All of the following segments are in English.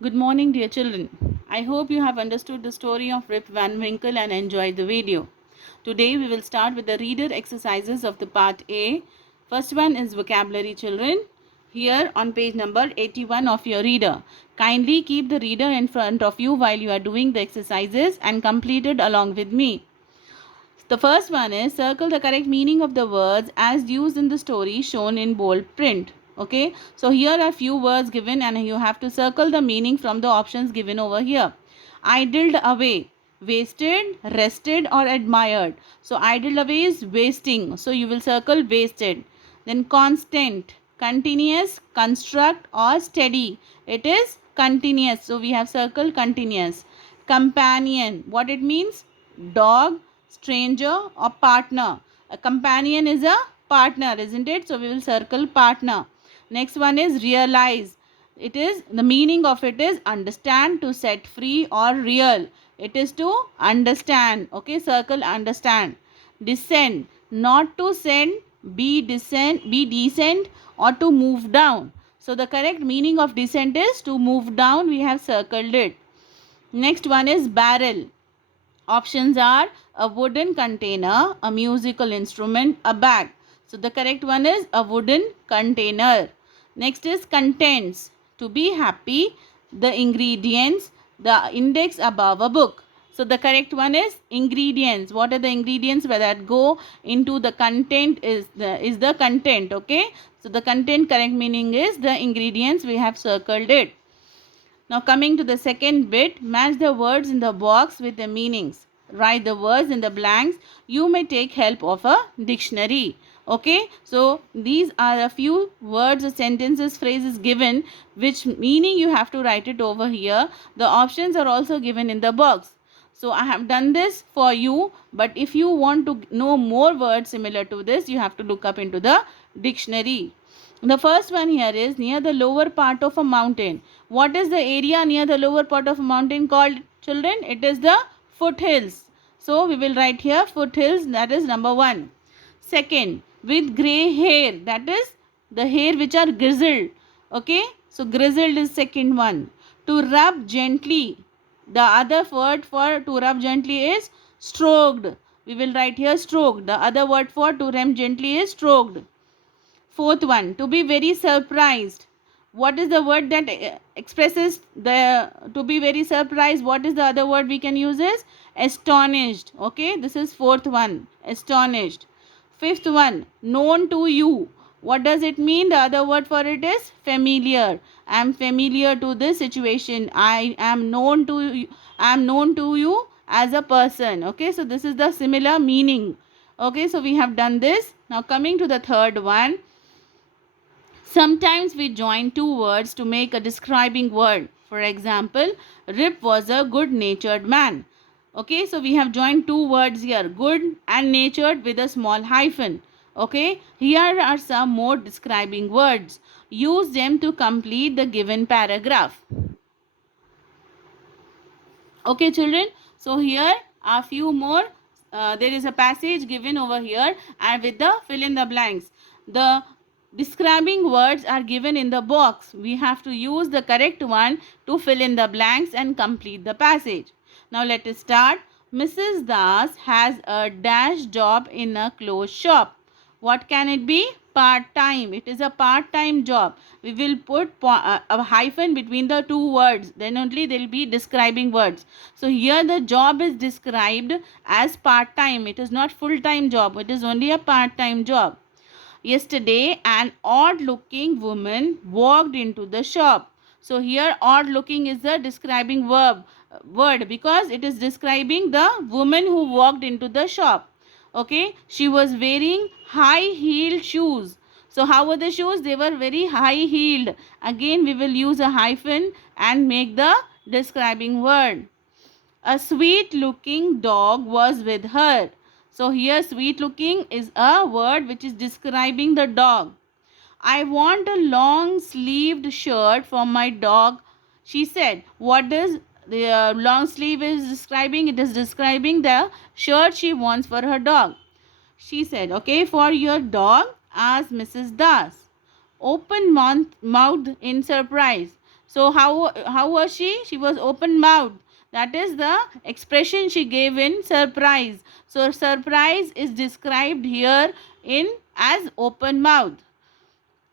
Good morning, dear children. I hope you have understood the story of Rip Van Winkle and enjoyed the video. Today we will start with the reader exercises of the part A. First one is vocabulary, children. Here on page number 81 of your reader. Kindly keep the reader in front of you while you are doing the exercises and complete it along with me. The first one is circle the correct meaning of the words as used in the story shown in bold print. Okay, so here are few words given and you have to circle the meaning from the options given over here. Idled away, wasted, rested or admired. So idled away is wasting, so you will circle wasted. Then constant, continuous, construct or steady. It is continuous, so we have circled continuous. Companion, what it means? Dog, stranger or partner. A companion is a partner, isn't it? So we will circle partner. Next one is realize. It is, the meaning of it is understand, to set free or real. It is to understand. Okay, circle understand. Descend, not to send, be decent or to move down. So the correct meaning of descent is to move down. We have circled it. Next one is barrel. Options are a wooden container, a musical instrument, a bag. So the correct one is a wooden container. Next is contents. To be happy, the ingredients, the index above a book. So the correct one is ingredients. What are the ingredients that go into the content is the content, okay? So the content correct meaning is the ingredients. We have circled it. Now coming to the second bit, match the words in the box with the meanings. Write the words in the blanks. You may take help of a dictionary. Okay, so these are a few words or sentences, phrases given, which meaning you have to write it over here. The options are also given in the box. So I have done this for you, but if you want to know more words similar to this, you have to look up into the dictionary. The first one here is near the lower part of a mountain. What is the area near the lower part of a mountain called, children? It is the foothills. So we will write here foothills, that is number 1. Second, with grey hair, that is the hair which are grizzled. Okay, so grizzled is second one. To rub gently, the other word for to rub gently is stroked. We will write here stroked. The other word for to rub gently is stroked. Fourth one, to be very surprised. What is the word that expresses the to be very surprised? What is the other word we can use is astonished. Okay, this is fourth one, astonished. Fifth one, known to you. What does it mean? The other word for it is familiar. I am familiar to this situation. I am known to you. I am known to you as a person. Okay, so this is the similar meaning. Okay, so we have done this. Now coming to the third one. Sometimes we join two words to make a describing word. For example, Rip was a good-natured man. Okay, so we have joined two words here, good and natured, with a small hyphen. Okay, here are some more describing words. Use them to complete the given paragraph. Okay, children, so here are few more. There is a passage given over here and with the fill in the blanks. The describing words are given in the box. We have to use the correct one to fill in the blanks and complete the passage. Now let us start. Mrs. Das has a dash job in a clothes shop. What can it be? Part-time. It is a part-time job. We will put a hyphen between the two words. Then only there will be describing words. So here the job is described as part-time. It is not full-time job. It is only a part-time job. Yesterday, an odd-looking woman walked into the shop. So here odd-looking is the describing word because it is describing the woman who walked into the shop. Okay, she was wearing high heeled shoes. So how were the shoes? They were very high heeled. Again we will use a hyphen and make the describing word. A sweet looking dog was with her. So here sweet looking is a word which is describing the dog. I want a long sleeved shirt for my dog, she said. What does the long sleeve is describing? It is describing the shirt she wants for her dog. She said, okay, for your dog? Asked Mrs. Das. Open mouthed in surprise. So how was she? She was open mouthed. That is the expression she gave in surprise. So surprise is described here in as open mouth.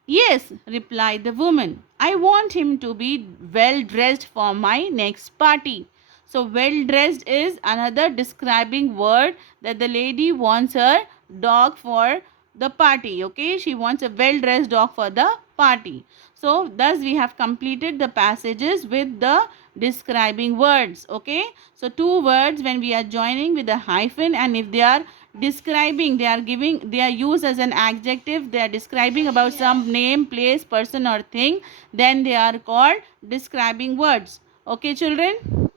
Yes, replied the woman. I want him to be well dressed for my next party. So, well dressed is another describing word that the lady wants her dog for the party. Okay, she wants a well dressed dog for the party. So, thus we have completed the passages with the describing words. Okay, so two words when we are joining with a hyphen, and if they are describing, they are used as an adjective, they are describing about some name, place, person or thing, then they are called describing words. Okay children?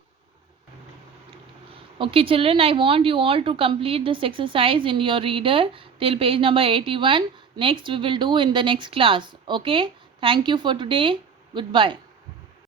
Okay children, I want you all to complete this exercise in your reader till page number 81. Next we will do in the next class. Okay, thank you for today. Goodbye.